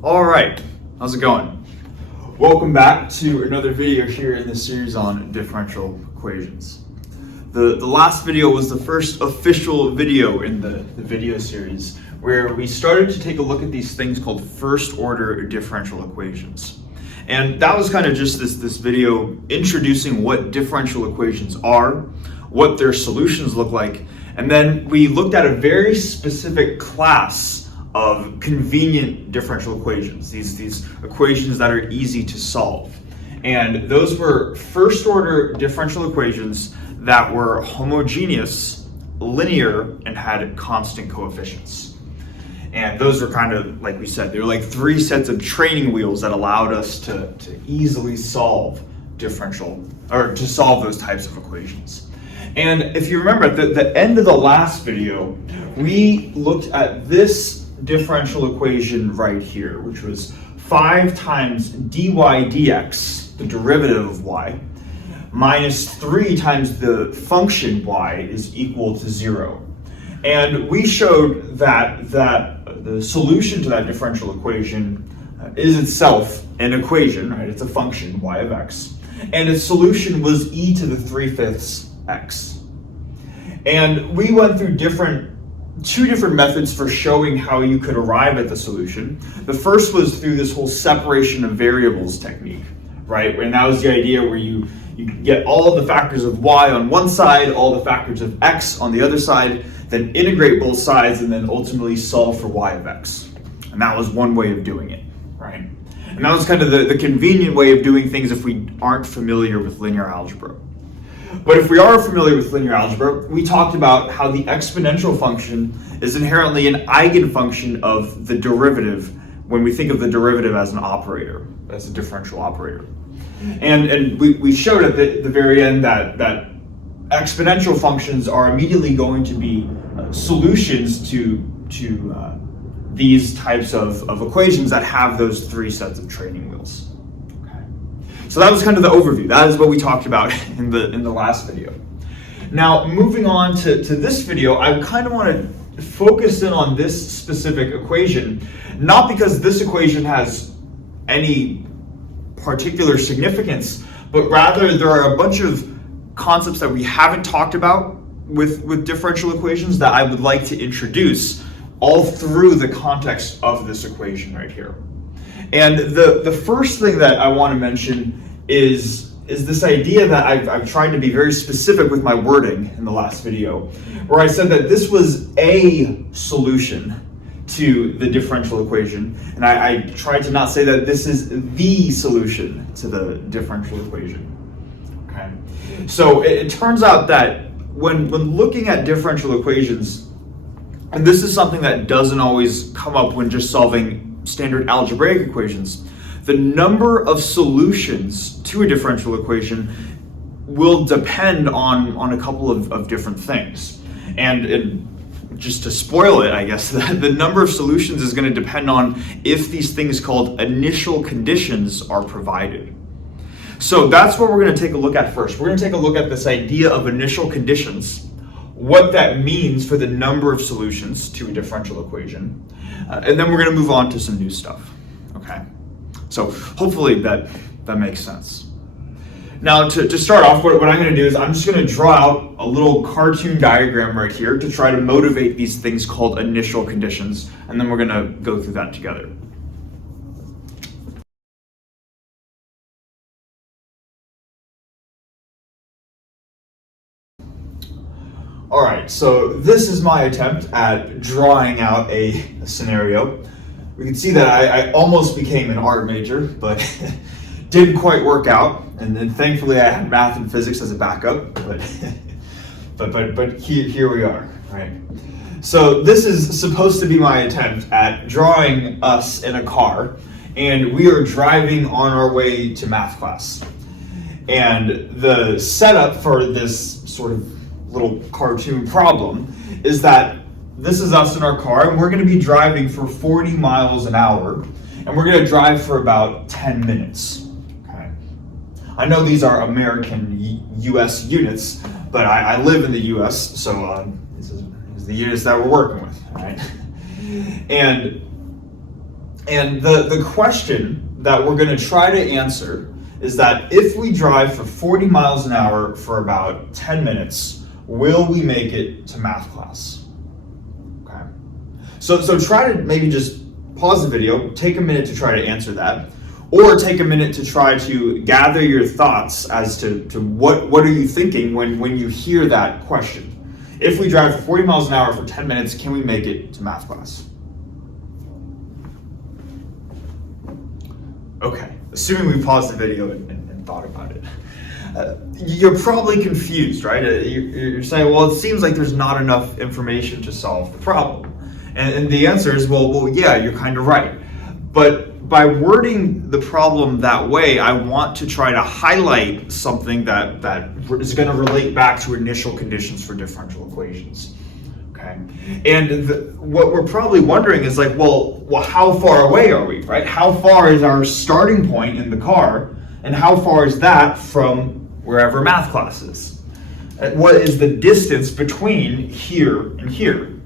All right, how's it going? Welcome back to another video here in this series on differential equations. The last video was the first official video in the video series where we started to take a look at these things called first order differential equations. And that was kind of just this video introducing what differential equations are, what their solutions look like, and then we looked at a very specific class of convenient differential equations, these equations that are easy to solve. And those were first order differential equations that were homogeneous, linear, and had constant coefficients. And those are kind of, like we said, they were like three sets of training wheels that allowed us to easily solve to solve those types of equations. And if you remember, at the end of the last video, we looked at this differential equation right here, which was 5 times dy dx, the derivative of y, minus 3 times the function y is equal to 0. And we showed that the solution to that differential equation is itself an equation, right? It's a function, y of x. And its solution was e to the 3/5 x. And we went through two different methods for showing how you could arrive at the solution. The first was through this whole separation of variables technique, right? And that was the idea where you get all of the factors of y on one side, all the factors of x on the other side, then integrate both sides, and then ultimately solve for y of x. And that was one way of doing it, right? And that was kind of the convenient way of doing things if we aren't familiar with linear algebra. But if we are familiar with linear algebra, we talked about how the exponential function is inherently an eigenfunction of the derivative when we think of the derivative as an operator, as a differential operator. And we showed at the very end that exponential functions are immediately going to be solutions to these types of equations that have those three sets of training wheels. So that was kind of the overview. That is what we talked about in the last video. Now, moving on to this video, I kind of want to focus in on this specific equation, not because this equation has any particular significance, but rather there are a bunch of concepts that we haven't talked about with differential equations that I would like to introduce all through the context of this equation right here. And the first thing that I want to mention is this idea that I've tried to be very specific with my wording in the last video, where I said that this was a solution to the differential equation, and I tried to not say that this is the solution to the differential equation. Okay, so it turns out that when looking at differential equations, and this is something that doesn't always come up when just solving standard algebraic equations, the number of solutions to a differential equation will depend on a couple of different things. And just to spoil it, I guess, the number of solutions is going to depend on if these things called initial conditions are provided. So that's what we're going to take a look at first. We're going to take a look at this idea of initial conditions, what that means for the number of solutions to a differential equation, and then we're going to move on to some new stuff. Okay, so hopefully that makes sense. Now, to start off, what I'm going to do is I'm just going to draw out a little cartoon diagram right here to try to motivate these things called initial conditions, and then we're going to go through that together. All right, so this is my attempt at drawing out a scenario. We can see that I almost became an art major, but didn't quite work out. And then thankfully I had math and physics as a backup, but here we are, right? So this is supposed to be my attempt at drawing us in a car, and we are driving on our way to math class. And the setup for this sort of little cartoon problem is that this is us in our car, and we're going to be driving for 40 miles an hour, and we're going to drive for about 10 minutes. Okay. I know these are American US units, but I live in the US, so this is the units that we're working with, right? And And the question that we're going to try to answer is that if we drive for 40 miles an hour for about 10 minutes, will we make it to math class? Okay. So try to maybe just pause the video, take a minute to try to answer that, or take a minute to try to gather your thoughts as to what are you thinking when you hear that question. If we drive for 40 miles an hour for 10 minutes, can we make it to math class? Okay, assuming we paused the video and thought about it. You're probably confused, right? You're saying, well, it seems like there's not enough information to solve the problem. And the answer is, well, yeah, you're kind of right. But by wording the problem that way, I want to try to highlight something that is going to relate back to initial conditions for differential equations. Okay, and what we're probably wondering is like, well, how far away are we, right? How far is our starting point in the car, and how far is that from wherever math class is? What is the distance between here and here?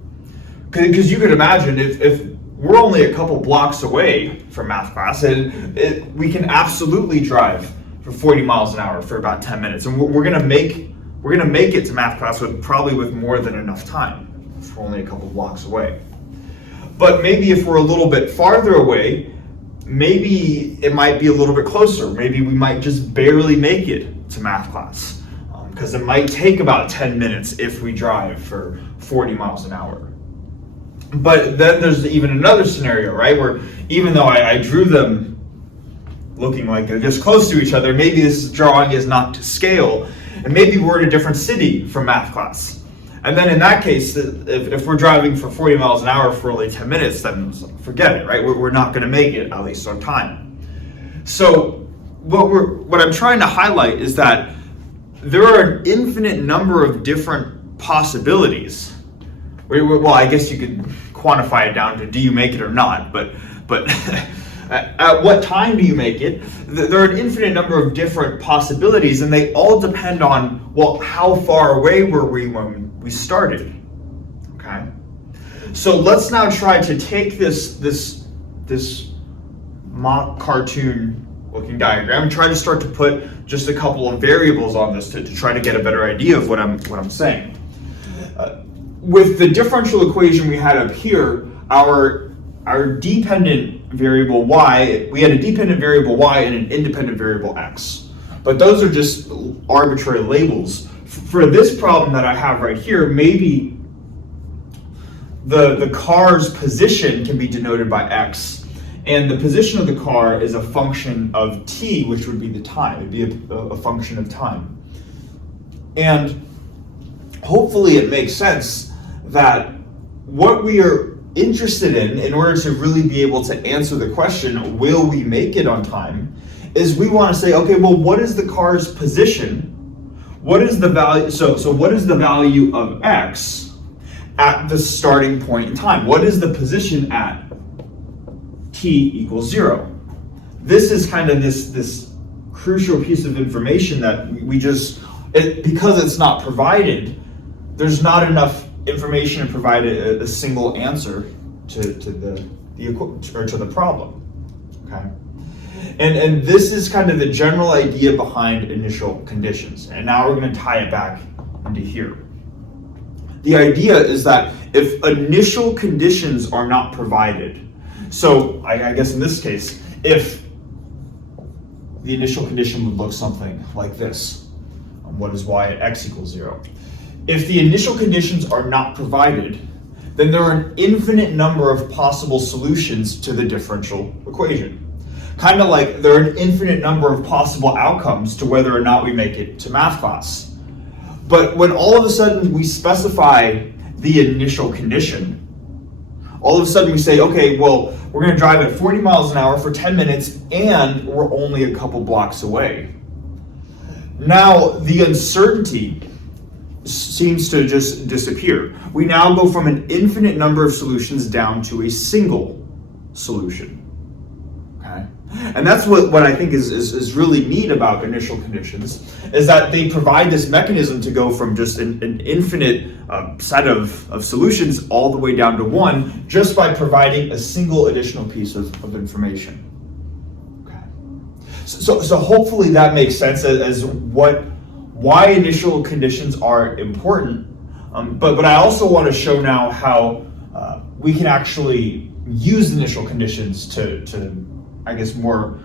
Because you could imagine if we're only a couple blocks away from math class, and we can absolutely drive for 40 miles an hour for about 10 minutes, and we're gonna make it to math class probably with more than enough time. If we're only a couple blocks away. But maybe if we're a little bit farther away, maybe it might be a little bit closer. Maybe we might just barely make it to math class, because it might take about 10 minutes if we drive for 40 miles an hour. But then there's even another scenario, right, where even though I drew them looking like they're just close to each other, maybe this drawing is not to scale, and maybe we're in a different city from math class. And then in that case, if we're driving for 40 miles an hour for only 10 minutes, then forget it, right? We're not going to make it, at least on time. So what I'm trying to highlight is that there are an infinite number of different possibilities. Well, I guess you could quantify it down to do you make it or not, but at what time do you make it? There are an infinite number of different possibilities, and they all depend on, well, how far away were we when we started? Okay, so let's now try to take this mock cartoon looking diagram and try to start to put just a couple of variables on this to try to get a better idea of what I'm saying. With the differential equation we had up here, our dependent variable y, we had a dependent variable y and an independent variable x. But those are just arbitrary labels. For this problem that I have right here, maybe the car's position can be denoted by x, and the position of the car is a function of t, which would be the time. It'd be a function of time. And hopefully it makes sense that what we are interested in order to really be able to answer the question, will we make it on time, is we want to say, okay, well, what is the car's position? What is the value? So what is the value of x at the starting point in time? What is the position at t equals 0? This is kind of this crucial piece of information that we just, because it's not provided, there's not enough information to provide a single answer to the problem. Okay, and this is kind of the general idea behind initial conditions. And now we're going to tie it back into here. The idea is that if initial conditions are not provided, so I guess in this case, if the initial condition would look something like this, what is y at x equals 0? If the initial conditions are not provided, then there are an infinite number of possible solutions to the differential equation. Kind of like there are an infinite number of possible outcomes to whether or not we make it to math class. But when all of a sudden we specify the initial condition, all of a sudden we say, okay, well, we're going to drive at 40 miles an hour for 10 minutes and we're only a couple blocks away. Now the uncertainty seems to just disappear. We now go from an infinite number of solutions down to a single solution. Okay? And that's what I think is really neat about initial conditions, is that they provide this mechanism to go from just an infinite set of solutions all the way down to one, just by providing a single additional piece of information. Okay. So hopefully that makes sense as why initial conditions are important. But I also want to show now how we can actually use initial conditions to I guess more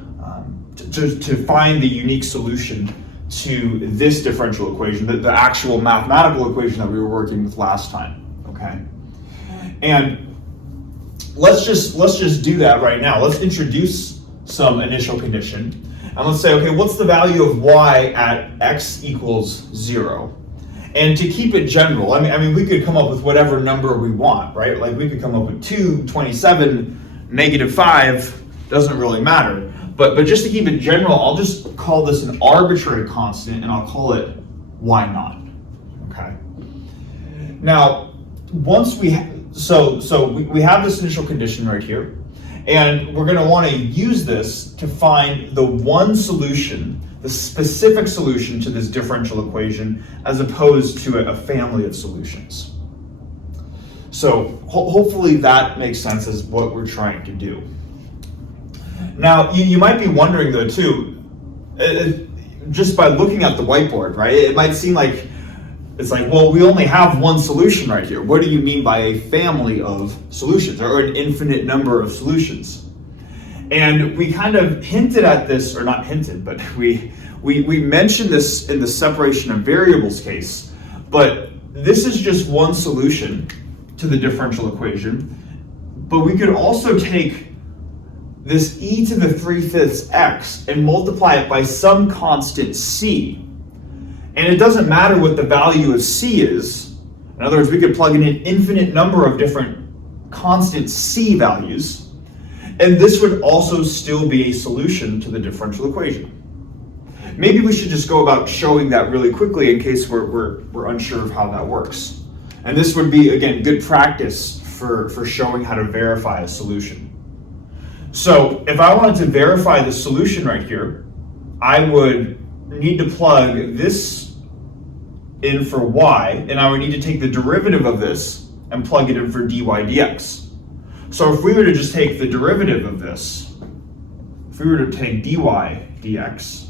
to find the unique solution to this differential equation, the actual mathematical equation that we were working with last time. Okay, and let's just do that right now. Let's introduce some initial condition, and let's say, okay, what's the value of y at x equals 0? And to keep it general, I mean, we could come up with whatever number we want, right? Like we could come up with 2, 27, -5, doesn't really matter. But just to keep it general, I'll just call this an arbitrary constant, and I'll call it y naught. Okay. Now, once we have this initial condition right here, and we're going to want to use this to find the one solution, the specific solution to this differential equation, as opposed to a family of solutions. So hopefully that makes sense as what we're trying to do. Now, you might be wondering though too, just by looking at the whiteboard, right? It might seem like, it's like, well, we only have one solution right here. What do you mean by a family of solutions, or an infinite number of solutions? And we kind of hinted at this, or not hinted, but we mentioned this in the separation of variables case, but this is just one solution to the differential equation, but we could also take this e to the 3/5 x and multiply it by some constant c. And it doesn't matter what the value of c is. In other words, we could plug in an infinite number of different constant c values, and this would also still be a solution to the differential equation. Maybe we should just go about showing that really quickly in case we're unsure of how that works. And this would be, again, good practice for showing how to verify a solution. So if I wanted to verify the solution right here, I would need to plug this in for y, and I would need to take the derivative of this and plug it in for dy dx. So if we were to just take the derivative of this, if we were to take dy dx,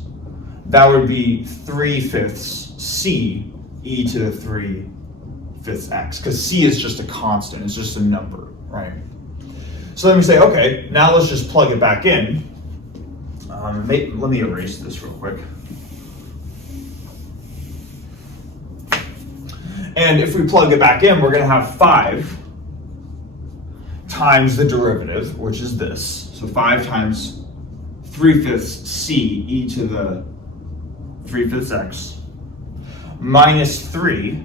that would be 3/5 c e to the 3/5 x, because c is just a constant, it's just a number, right? So then we say, okay, now let's just plug it back in. Let me erase this real quick. And if we plug it back in, we're going to have 5 times the derivative, which is this. So 5 times 3/5 c e to the 3/5 x, minus 3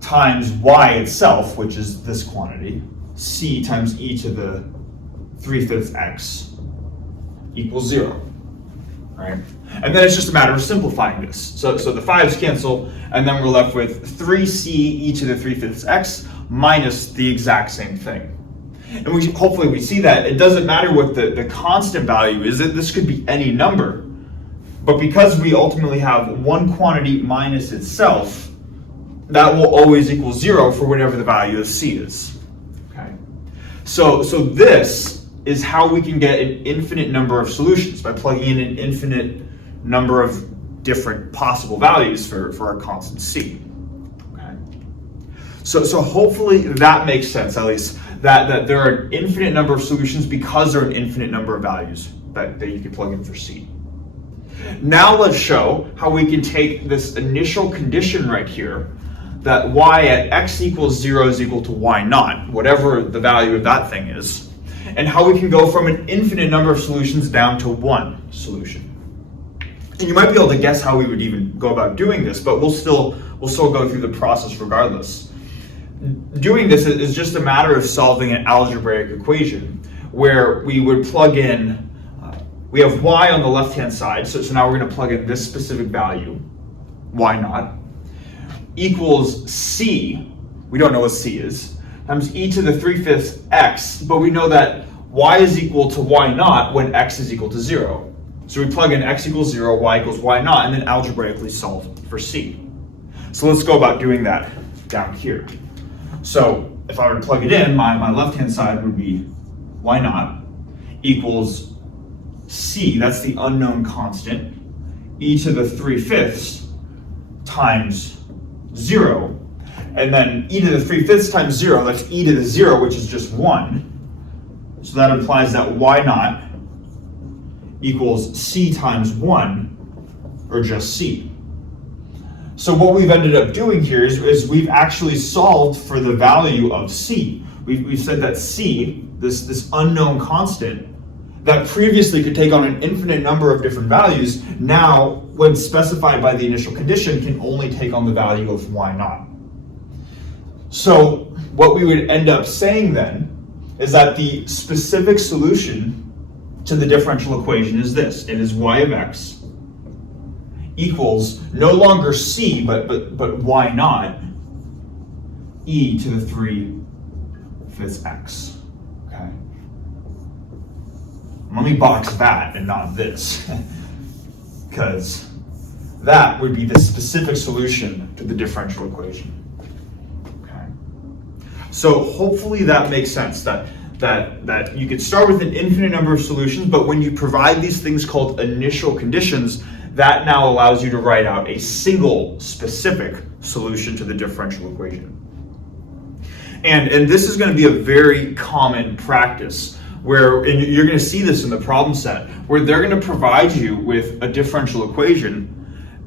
times y itself, which is this quantity, c times e to the 3/5 x equals 0, right? And then it's just a matter of simplifying this. So the 5's cancel, and then we're left with 3c e to the 3/5 x minus the exact same thing. And hopefully we see that it doesn't matter what the constant value is. This could be any number. But because we ultimately have one quantity minus itself, that will always equal 0 for whatever the value of c is. Okay. So this is how we can get an infinite number of solutions, by plugging in an infinite number of different possible values for our constant c. Okay. So hopefully that makes sense, at least, that there are an infinite number of solutions because there are an infinite number of values that you can plug in for c. Now let's show how we can take this initial condition right here, that y at x equals 0 is equal to y naught, whatever the value of that thing is, and how we can go from an infinite number of solutions down to one solution. And you might be able to guess how we would even go about doing this, but we'll still go through the process regardless. Doing this is just a matter of solving an algebraic equation where we would plug in, we have y on the left-hand side, so now we're going to plug in this specific value, y naught, equals c, we don't know what c is, times e to the 3/5 x, but we know that y is equal to y naught when x is equal to 0. So we plug in x equals 0, y equals y naught, and then algebraically solve for c. So let's go about doing that down here. So if I were to plug it in, my left-hand side would be y naught equals c, that's the unknown constant, e to the 3/5 times 0. And then e to the 3/5 times 0, that's e to the 0, which is just 1. So that implies that y naught equals c times 1, or just c. So what we've ended up doing here is we've actually solved for the value of c. We've said that c, this unknown constant, that previously could take on an infinite number of different values, now, when specified by the initial condition, can only take on the value of y naught. So what we would end up saying then is that the specific solution to the differential equation is this. It is y of x equals no longer c, but y naught, e to the 3/5 x. Okay. Let me box that and not this, because that would be the specific solution to the differential equation. Okay. So hopefully that makes sense, that you could start with an infinite number of solutions, but when you provide these things called initial conditions, that now allows you to write out a single specific solution to the differential equation. And this is going to be a very common practice where, and you're going to see this in the problem set, where they're going to provide you with a differential equation,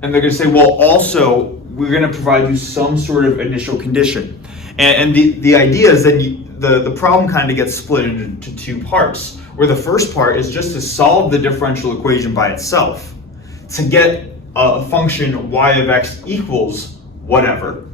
and they're going to say, well, also, we're going to provide you some sort of initial condition. And the idea is that the problem kind of gets split into two parts, where the first part is just to solve the differential equation by itself, to get a function y of x equals whatever.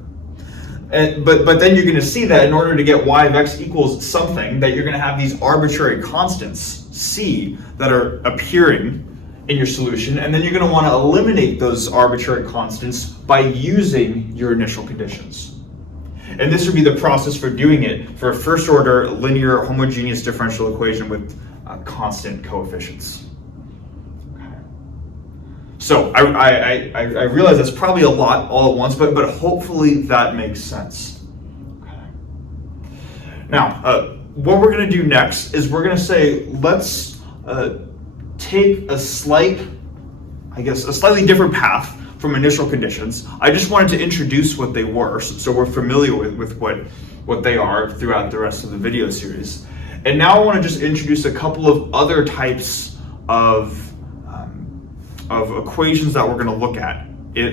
But then you're going to see that in order to get y of x equals something, that you're going to have these arbitrary constants, c, that are appearing in your solution, and then you're going to want to eliminate those arbitrary constants by using your initial conditions. And this would be the process for doing it for a first order linear homogeneous differential equation with constant coefficients. So I realize that's probably a lot all at once, but hopefully that makes sense. Okay. Now, what we're going to do next is we're going to say, let's take a slightly different path from initial conditions. I just wanted to introduce what they were, so we're familiar with what they are throughout the rest of the video series. And now I want to just introduce a couple of other types of equations that we're going to look at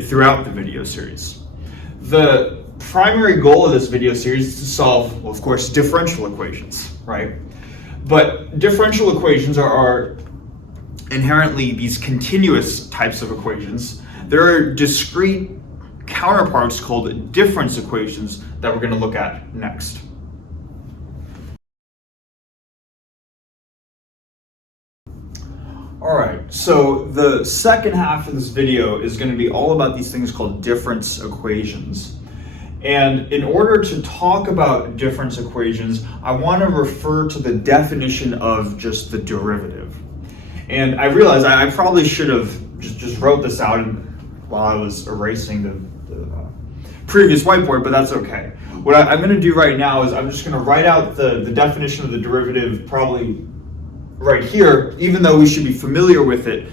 throughout the video series. The primary goal of this video series is to solve, well, of course, differential equations, right? But differential equations are inherently these continuous types of equations. There are discrete counterparts called difference equations that we're going to look at next. All right, so the second half of this video is going to be all about these things called difference equations. And in order to talk about difference equations, I want to refer to the definition of just the derivative. And I realize I probably should have just wrote this out while I was erasing the previous whiteboard, but that's okay. What I'm going to do right now is I'm just going to write out the definition of the derivative probably right here, even though we should be familiar with it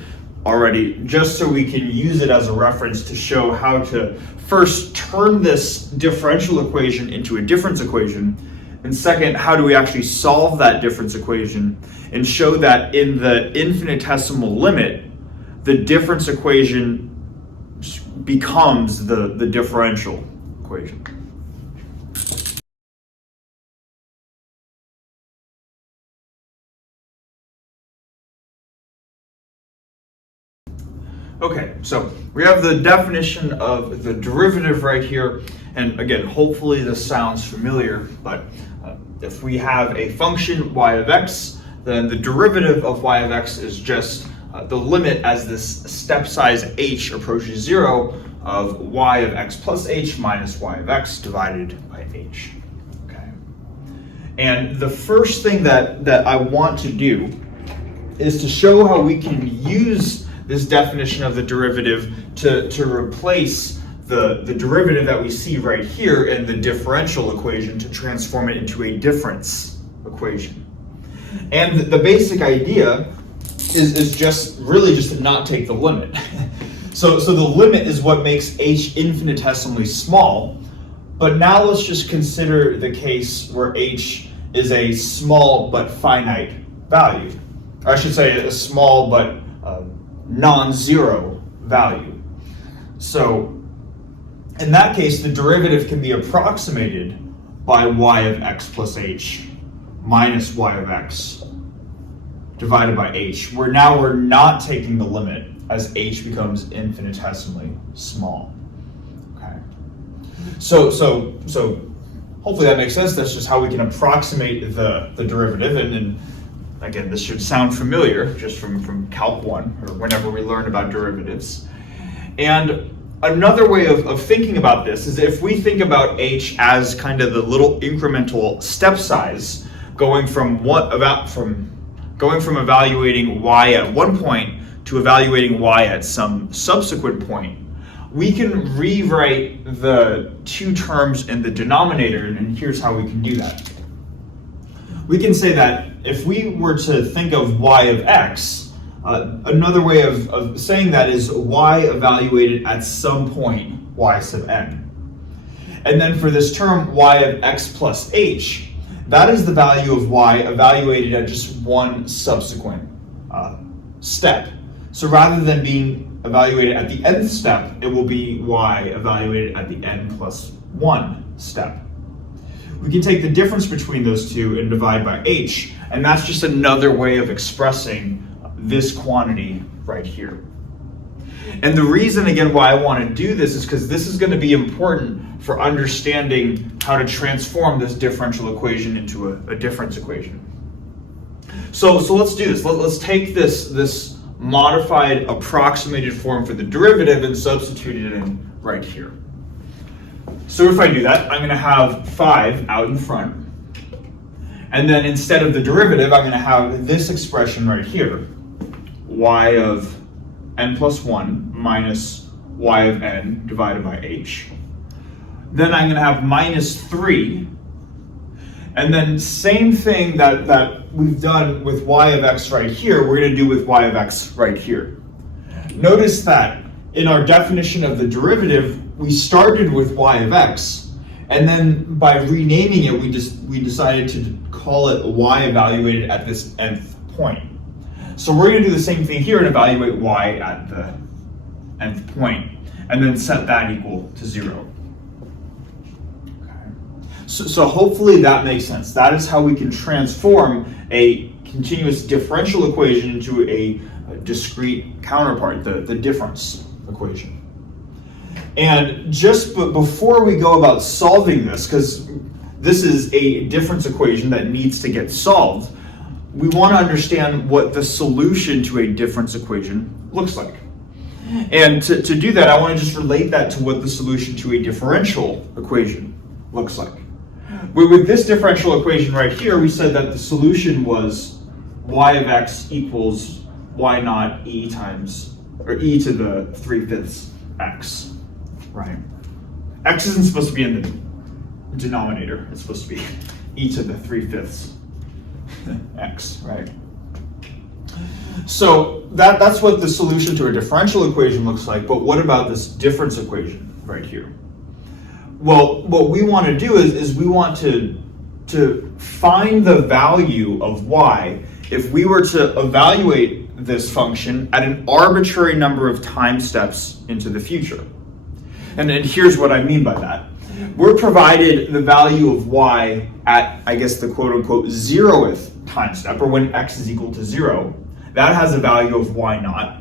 already, just so we can use it as a reference to show how to first turn this differential equation into a difference equation, and second, how do we actually solve that difference equation and show that in the infinitesimal limit, the difference equation becomes the differential equation. Okay, so we have the definition of the derivative right here, and again, hopefully this sounds familiar, but if we have a function y of x, then the derivative of y of x is just the limit as this step size h approaches 0 of y of x plus h minus y of x divided by h. Okay, And the first thing that I want to do is to show how we can use this definition of the derivative to replace the derivative that we see right here in the differential equation to transform it into a difference equation. And the basic idea is just to not take the limit. So the limit is what makes h infinitesimally small, but now let's just consider the case where h is a small but finite value. Or I should say a small but non-zero value. So in that case, the derivative can be approximated by y of x plus h minus y of x divided by h, where now we're not taking the limit as h becomes infinitesimally small. Okay. So hopefully that makes sense. That's just how we can approximate the derivative, and again, this should sound familiar just from Calc 1 or whenever we learn about derivatives. And another way of thinking about this is if we think about h as kind of the little incremental step size going from evaluating y at one point to evaluating y at some subsequent point, we can rewrite the two terms in the denominator, and here's how we can do that. We can say that if we were to think of y of x, another way of saying that is y evaluated at some point y sub n. And then for this term y of x plus h, that is the value of y evaluated at just one subsequent step. So rather than being evaluated at the nth step, it will be y evaluated at the n plus 1 step. We can take the difference between those two and divide by h, and that's just another way of expressing this quantity right here. And the reason, again, why I want to do this is because this is going to be important for understanding how to transform this differential equation into a difference equation. So let's do this. Let's take this modified approximated form for the derivative and substitute it in right here. So if I do that, I'm going to have 5 out in front. And then instead of the derivative, I'm going to have this expression right here, y of n plus 1 minus y of n divided by h. Then I'm going to have minus 3. And then same thing that we've done with y of x right here, we're going to do with y of x right here. Notice that in our definition of the derivative, we started with y of x, and then by renaming it, we decided to call it y evaluated at this nth point. So we're going to do the same thing here and evaluate y at the nth point, and then set that equal to 0. So hopefully that makes sense. That is how we can transform a continuous differential equation into a discrete counterpart, the difference equation. And just before we go about solving this, because this is a difference equation that needs to get solved, we want to understand what the solution to a difference equation looks like. And to do that, I want to just relate that to what the solution to a differential equation looks like. With this differential equation right here, we said that the solution was y of x equals y naught e times, or e to the 3/5 x, right? X isn't supposed to be in the denominator. It's supposed to be e to the 3/5 x, right? So that's what the solution to a differential equation looks like, but what about this difference equation right here? Well, what we want to do is we want to find the value of y if we were to evaluate this function at an arbitrary number of time steps into the future. And here's what I mean by that. We're provided the value of y at, I guess, the quote-unquote 0th time step, or when x is equal to 0. That has a value of y naught.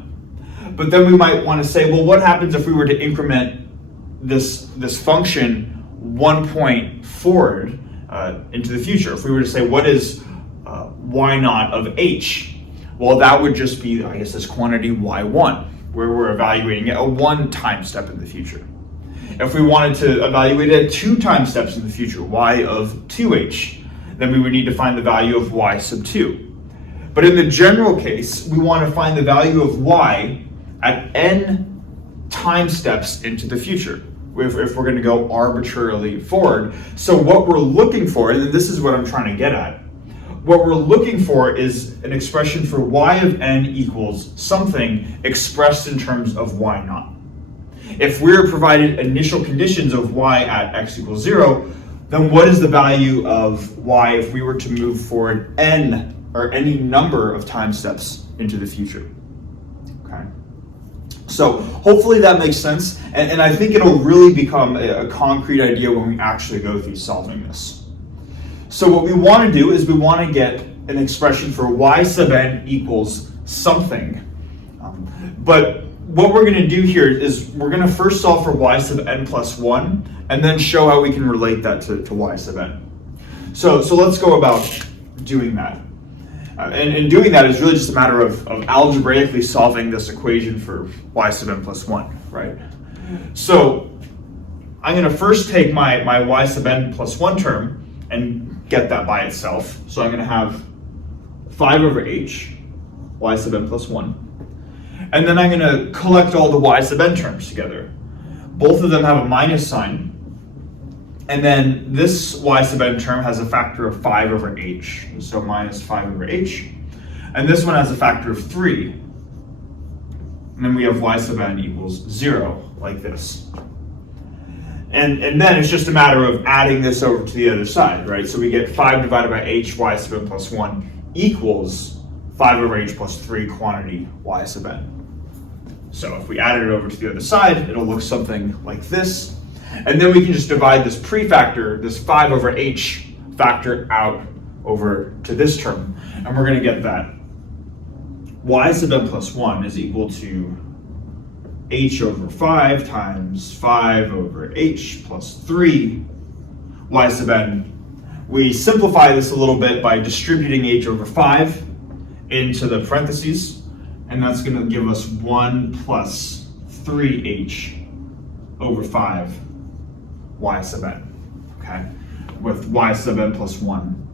But then we might want to say, well, what happens if we were to increment this function 1 point forward into the future? If we were to say, what is y naught of h? Well, that would just be, I guess, this quantity y1, where we're evaluating it at 1 time step in the future. If we wanted to evaluate it at 2 time steps in the future, y of 2h, then we would need to find the value of y sub 2. But in the general case, we want to find the value of y at n time steps into the future, if we're going to go arbitrarily forward. So what we're looking for, and this is what I'm trying to get at, what we're looking for is an expression for y of n equals something expressed in terms of y naught. If we're provided initial conditions of y at x equals 0, then what is the value of y if we were to move forward n or any number of time steps into the future? Okay. So hopefully that makes sense, and I think it'll really become a concrete idea when we actually go through solving this. So what we want to do is we want to get an expression for y sub n equals something. But what we're going to do here is we're going to first solve for y sub n plus 1, and then show how we can relate that to y sub n. So let's go about doing that. And doing that is really just a matter of algebraically solving this equation for y sub n plus 1, right? So I'm going to first take my y sub n plus 1 term and get that by itself. So I'm going to have 5 over h, y sub n plus 1. And then I'm going to collect all the y sub n terms together. Both of them have a minus sign. And then this y sub n term has a factor of 5 over h, so minus 5 over h. And this one has a factor of 3. And then we have y sub n equals 0, like this. And then it's just a matter of adding this over to the other side, right? So we get 5 divided by h, y sub n plus 1 equals 5 over h plus 3 quantity y sub n. So if we add it over to the other side, it'll look something like this. And then we can just divide this prefactor, this 5 over h factor, out over to this term. And we're going to get that y sub n plus 1 is equal to h over 5 times 5 over h plus 3 y sub n. We simplify this a little bit by distributing h over 5 into the parentheses, and that's going to give us 1 plus 3h over 5 y sub n, okay? With y sub n plus 1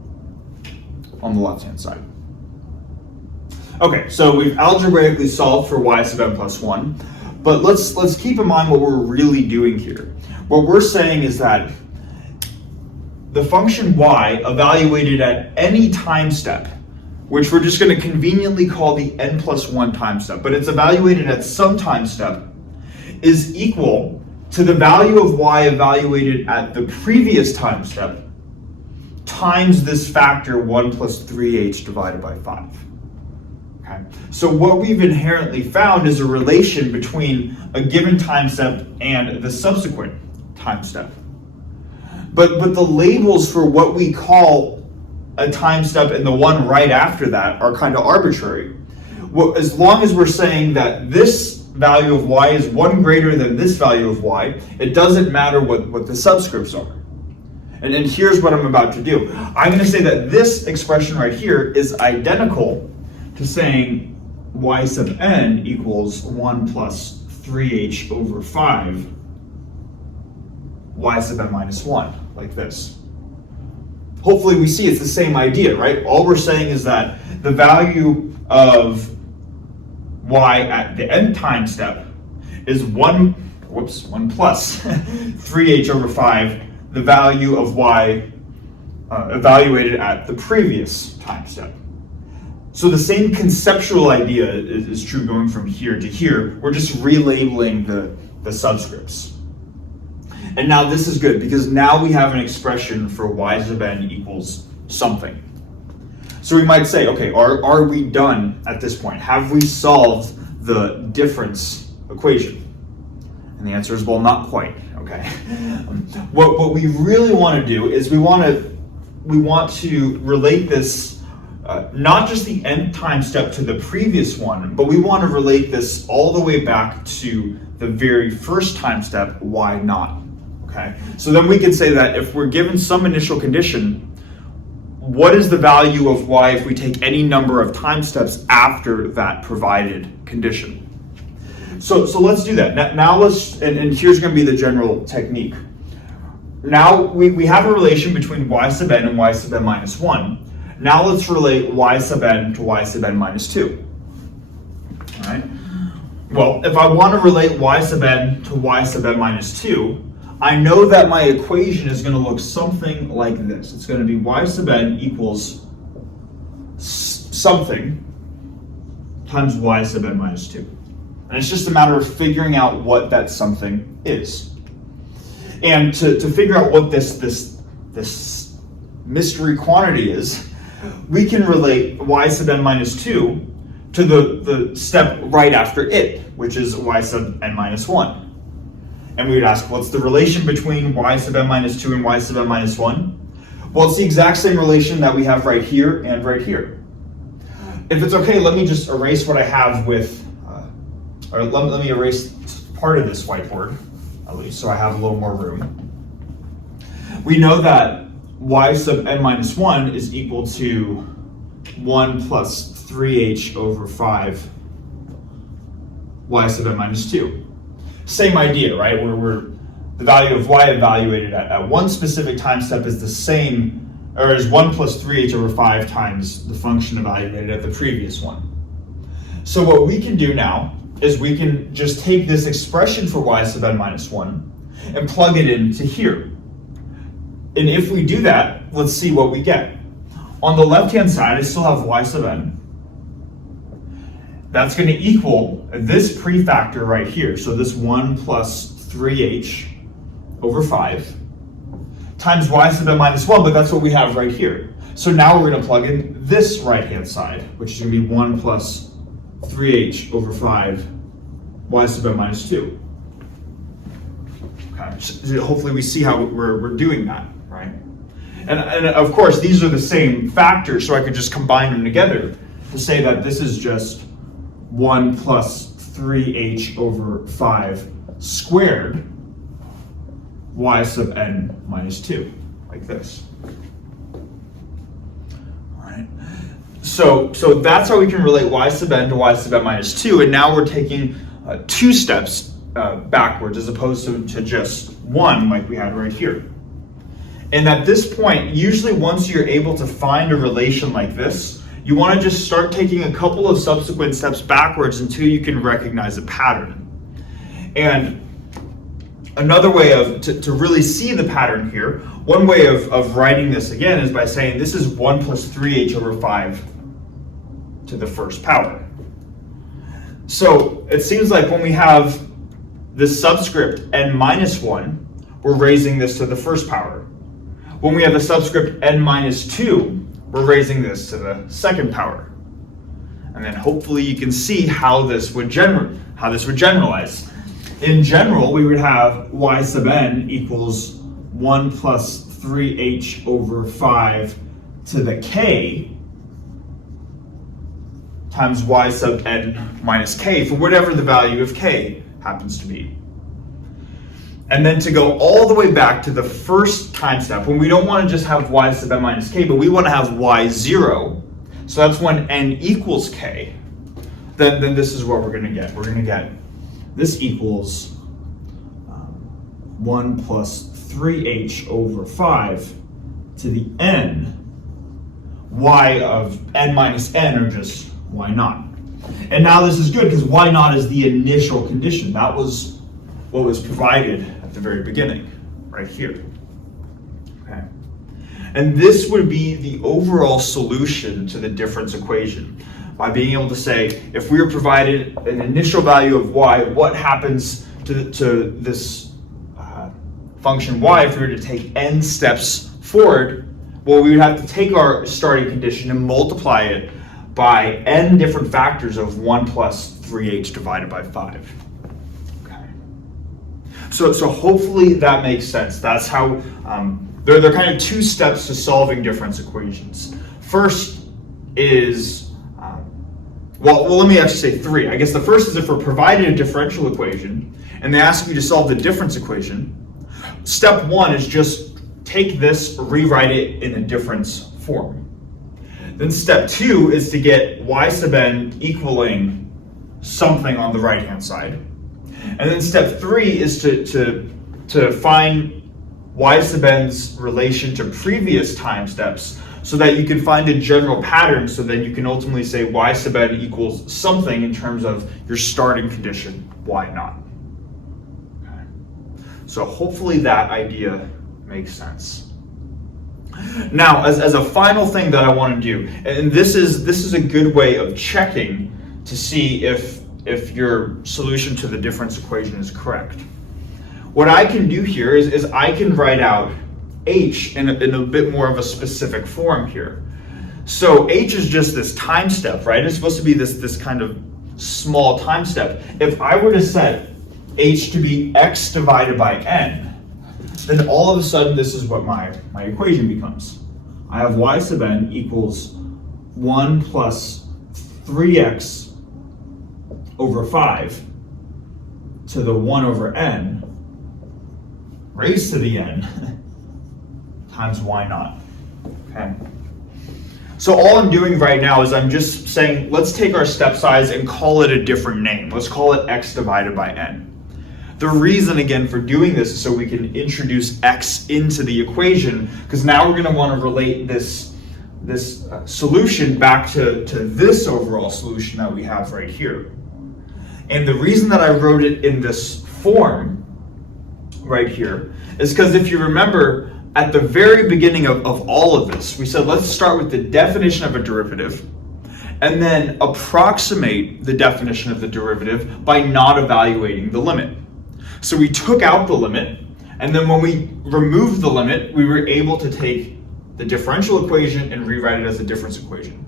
on the left-hand side. Okay, so we've algebraically solved for y sub n plus 1, but let's keep in mind what we're really doing here. What we're saying is that the function y evaluated at any time step, which we're just going to conveniently call the n plus 1 time step, but it's evaluated at some time step, is equal to the value of y evaluated at the previous time step times this factor 1 plus 3h divided by 5. Okay. So what we've inherently found is a relation between a given time step and the subsequent time step. But the labels for what we call a time step and the one right after that are kind of arbitrary. Well, as long as we're saying that this value of y is 1 greater than this value of y, it doesn't matter what the subscripts are. And here's what I'm about to do. I'm going to say that this expression right here is identical to saying y sub n equals 1 plus 3h over 5 y sub n minus 1, like this. Hopefully we see it's the same idea, right? All we're saying is that the value of y at the end time step is 1 plus 3h over 5, the value of y evaluated at the previous time step. So the same conceptual idea is true going from here to here. We're just relabeling the subscripts. And now this is good because now we have an expression for y sub n equals something. So we might say, okay, are we done at this point? Have we solved the difference equation? And the answer is, well, not quite, okay? What we really want to do is we want to relate this, not just the nth time step to the previous one, but we want to relate this all the way back to the very first time step, y naught, okay? So then we could say that if we're given some initial condition, what is the value of y if we take any number of time steps after that provided condition? So let's do that. Now let's, and here's going to be the general technique. now we have a relation between y sub n and y sub n minus 1. Now let's relate y sub n to y sub n minus 2. All right. Well, if I want to relate y sub n to y sub n minus 2, I know that my equation is going to look something like this. It's going to be y sub n equals something times y sub n minus 2. And it's just a matter of figuring out what that something is. And to figure out what this mystery quantity is, we can relate y sub n minus 2 to the step right after it, which is y sub n minus 1. And we would ask, what's the relation between y sub n minus 2 and y sub n minus 1? Well, it's the exact same relation that we have right here and right here. If it's okay, let me just erase what I have with, or let me erase part of this whiteboard, at least, so I have a little more room. We know that y sub n minus 1 is equal to 1 plus 3h over 5 y sub n minus 2. Same idea, right? Where the value of y evaluated at one specific time step is the same, or is 1 plus 3h over 5 times the function evaluated at the previous one. So what we can do now is we can just take this expression for y sub n minus 1 and plug it into here. And if we do that, let's see what we get. On the left-hand side, I still have y sub n. That's going to equal this prefactor right here. So this 1 plus 3h over 5 times y sub n minus 1, but that's what we have right here. So now we're going to plug in this right-hand side, which is going to be 1 plus 3h over 5 y sub n minus 2. Okay. So hopefully we see how we're doing that, right? And of course, these are the same factors, so I could just combine them together to say that this is just 1 plus 3h over 5 squared y sub n minus 2, like this. All right. So that's how we can relate y sub n to y sub n minus 2, and now we're taking 2 steps backwards as opposed to just one like we had right here. And at this point, usually once you're able to find a relation like this, you want to just start taking a couple of subsequent steps backwards until you can recognize a pattern. And another way to really see the pattern here, one way of writing this again is by saying this is 1 plus 3h over 5 to the first power. So it seems like when we have this subscript n minus 1, we're raising this to the first power. When we have the subscript n minus 2, we're raising this to the second power. And then hopefully you can see how this would generalize. In general, we would have y sub n equals 1 plus 3h over 5 to the k times y sub n minus k for whatever the value of k happens to be. And then to go all the way back to the first time step, when we don't want to just have y sub n minus k, but we want to have y0, so that's when n equals k, then this is what we're going to get. We're going to get this equals 1 plus 3h over 5 to the n, y of n minus n, or just y naught. And now this is good because y naught is the initial condition. That was what was provided at the very beginning, right here. Okay. And this would be the overall solution to the difference equation, by being able to say, if we were provided an initial value of y, what happens to this function y if we were to take n steps forward? Well, we would have to take our starting condition and multiply it by n different factors of 1 plus 3h divided by 5. Okay. So hopefully that makes sense. That's how, there are kind of 2 steps to solving difference equations. First is, well, let me actually say 3. I guess the first is if we're provided a differential equation and they ask you to solve the difference equation, step 1 is just take this, rewrite it in a difference form. Then step 2 is to get y sub n equaling something on the right-hand side. And then step 3 is to find y sub n's relation to previous time steps so that you can find a general pattern, so then you can ultimately say y sub n equals something in terms of your starting condition, y naught. Okay. So hopefully that idea makes sense. Now, as a final thing that I want to do, and this is a good way of checking to see if your solution to the difference equation is correct. What I can do here is I can write out h in a bit more of a specific form here. So h is just this time step, right? It's supposed to be this kind of small time step. If I were to set h to be x divided by n, then all of a sudden this is what my equation becomes. I have y sub n equals 1 plus 3x over 5 to the 1 over n raised to the n times y naught. Okay. So all I'm doing right now is I'm just saying, let's take our step size and call it a different name. Let's call it x divided by n. The reason, again, for doing this is so we can introduce x into the equation, because now we're going to want to relate this solution back to this overall solution that we have right here. And the reason that I wrote it in this form right here is because if you remember, at the very beginning of all of this, we said let's start with the definition of a derivative and then approximate the definition of the derivative by not evaluating the limit. So we took out the limit, and then when we removed the limit, we were able to take the differential equation and rewrite it as a difference equation.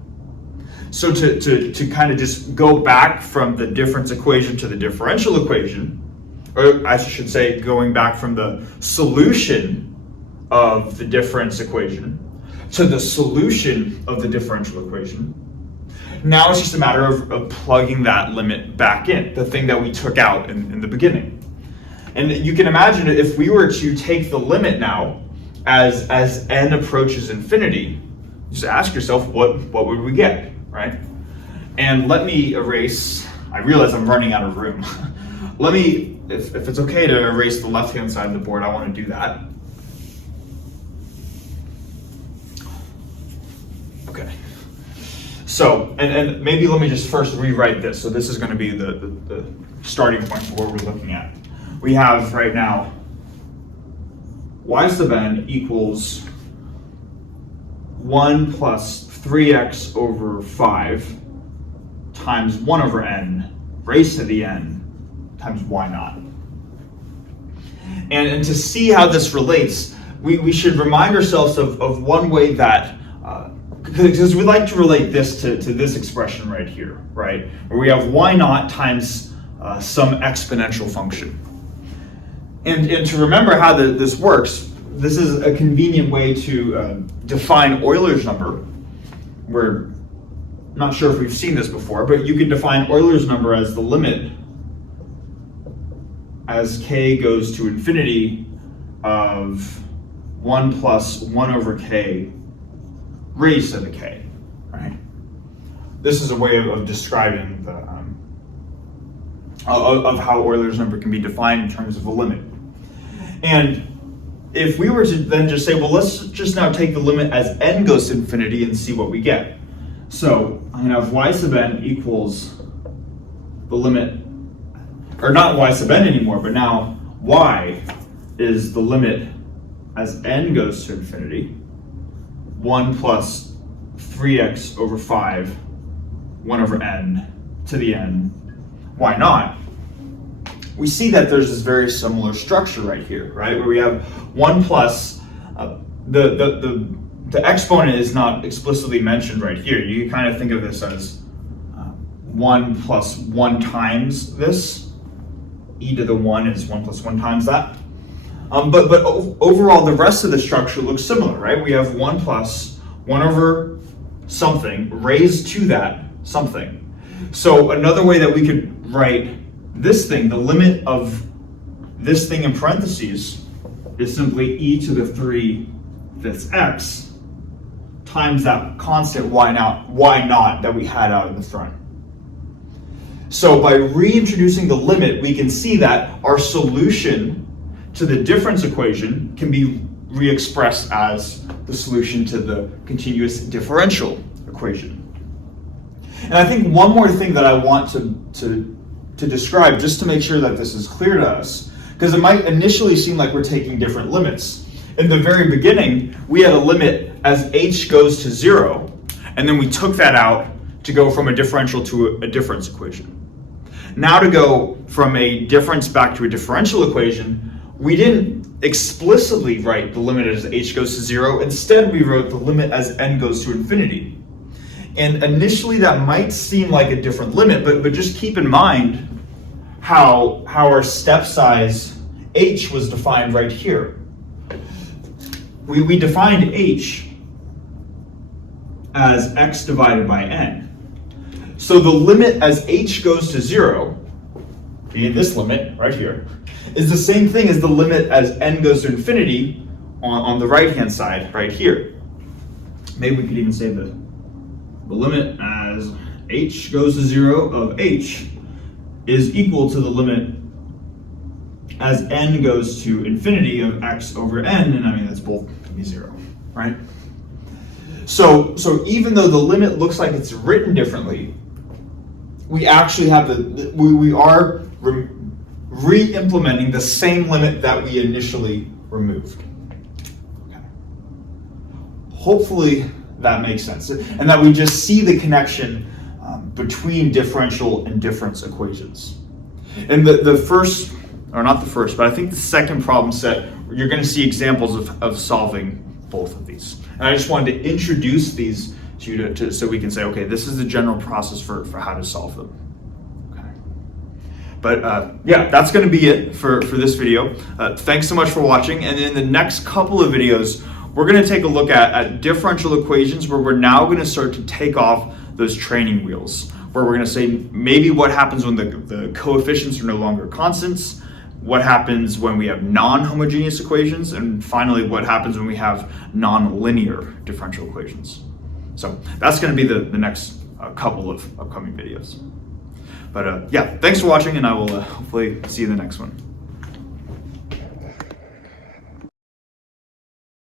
So to kind of just go back from the difference equation to the differential equation, or I should say going back from the solution of the difference equation to the solution of the differential equation, now it's just a matter of plugging that limit back in, the thing that we took out in the beginning. And you can imagine if we were to take the limit now as n approaches infinity, just ask yourself what would we get, right? And let me erase, I realize I'm running out of room. Let me, if it's okay to erase the left-hand side of the board, I want to do that. Okay. So, and maybe let me just first rewrite this. So this is going to be the starting point for what we're looking at. We have right now y sub n equals 1 plus 3x over 5 times 1 over n raised to the n times y naught. And to see how this relates, we should remind ourselves of one way that, because we'd like to relate this to this expression right here, right? Where we have y naught times some exponential function. And to remember how this works, this is a convenient way to define Euler's number. We're not sure if we've seen this before, but you can define Euler's number as the limit as k goes to infinity of 1 plus 1 over k raised to the k, right? This is a way of describing the of how Euler's number can be defined in terms of a limit. And if we were to then just say, well, let's just now take the limit as n goes to infinity and see what we get. So I'm going to have y sub n equals the limit, or not y sub n anymore, but now y is the limit as n goes to infinity, 1 plus 3x over 5, 1 over n to the n, y naught. We see that there's this very similar structure right here, right? Where we have 1 plus, the exponent is not explicitly mentioned right here. You can kind of think of this as 1 plus 1 times this. E to the 1 is 1 plus 1 times that. But overall, the rest of the structure looks similar, right? We have 1 plus 1 over something raised to that something. So another way that we could write this thing, the limit of this thing in parentheses, is simply e to the 3/5 x times that constant y naught that we had out in the front. So by reintroducing the limit, we can see that our solution to the difference equation can be re-expressed as the solution to the continuous differential equation. And I think one more thing that I want to describe, just to make sure that this is clear to us, because it might initially seem like we're taking different limits. In the very beginning, we had a limit as h goes to 0, and then we took that out to go from a differential to a difference equation. Now to go from a difference back to a differential equation, we didn't explicitly write the limit as h goes to 0. Instead, we wrote the limit as n goes to infinity. And initially that might seem like a different limit, but just keep in mind how our step size h was defined right here. We defined h as x divided by n. So the limit as h goes to 0, being this limit right here, is the same thing as the limit as n goes to infinity on the right-hand side right here. Maybe we could even say the limit as h goes to 0 of h is equal to the limit as n goes to infinity of x over n, and I mean that's both going to be 0, right? So even though the limit looks like it's written differently, we actually have we are re-implementing the same limit that we initially removed. Okay. Hopefully that makes sense, and that we just see the connection between differential and difference equations. And the first, or not the first, but I think the second problem set, you're going to see examples of solving both of these. And I just wanted to introduce these to you so we can say, okay, this is the general process for how to solve them. Okay. But yeah, that's going to be it for this video. Thanks so much for watching. And in the next couple of videos, we're going to take a look at differential equations, where we're now going to start to take off those training wheels, where we're going to say maybe what happens when the coefficients are no longer constants, what happens when we have non-homogeneous equations, and finally what happens when we have non-linear differential equations. So that's going to be the next couple of upcoming videos. But yeah, thanks for watching, and I will hopefully see you in the next one.